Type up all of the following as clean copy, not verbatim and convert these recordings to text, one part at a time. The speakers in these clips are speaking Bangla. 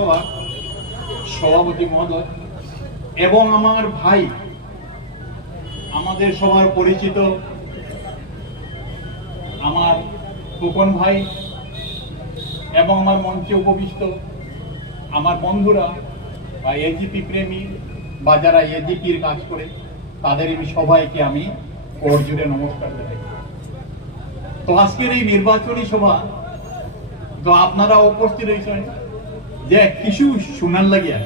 সভা সভাপতি মহোদয় এবং আমার ভাই, আমাদের সবার পরিচিত আমার খোকন ভাই এবং আমার মঞ্চে উপবিষ্ট আমার বন্ধুরা বা এজিপি প্রেমী বা যারা এজিপির কাজ করে তাদের সবাইকে আমি ওর জুড়ে নমস্কার জানাই। তো আজকের এই নির্বাচনী সভা তো আপনারা উপস্থিত হয়েছেন যে কিছু শোনার লাগে।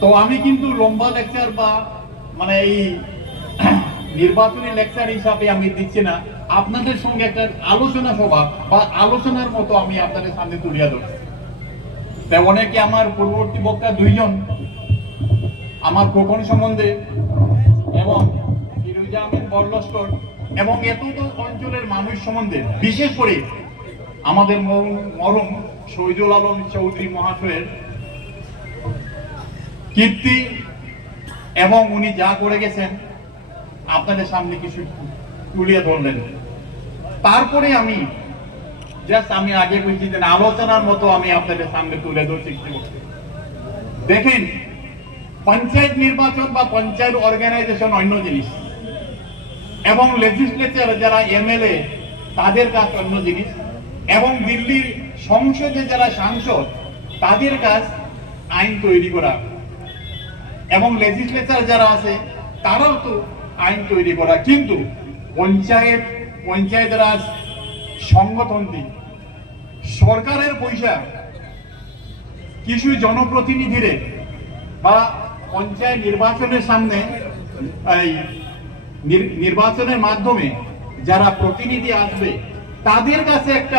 তো আমি কিন্তু লম্বা লেকচার বা মানে এই নির্বাচনী লেকচার হিসাবে আমি দিচ্ছি না, আপনাদের সঙ্গে একটা আলোচনা সভা বা আলোচনার মতো আমি আপনাদের সামনে তুলিয়া ধরছি। অনেকে আমার পূর্ববর্তী বক্তা দুইজন আমার খোকন সম্বন্ধে এবং ফিরোজা আহমেদ বরলস্কর এবং এতদ অঞ্চলের মানুষ সম্বন্ধে, বিশেষ করে আমাদের মরহুম শহীদুল আলম চৌধুরী মহাশয়ের কীর্তি এবং উনি যা করে গেছেন আপনাদের সামনে কিছু তুলিয়ে ধরলেন। তারপরে আমি আগে বলছি যে আলোচনার মতো আমি আপনাদের সামনে তুলে ধরছি। দেখেন, পঞ্চায়েত নির্বাচন বা পঞ্চায়েত অর্গানাইজেশন অন্য জিনিস এবং লেজিসলেচার যারা এমএলএ তাদের কাজ অন্য জিনিস এবং দিল্লির সংসদে যারা সাংসদ তাদের কাজ আইন তৈরি করা এবং লেজিসলেচার যারা আছে তারাও তো আইন তৈরি করা। কিন্তু পঞ্চায়েত রাজ সংগঠনটি সরকারের পয়সা কিছু জনপ্রতিনিধিরে বা পঞ্চায়েত নির্বাচনের সামনে নির্বাচনের মাধ্যমে যারা প্রতিনিধি আসবে তাদের কাছে একটা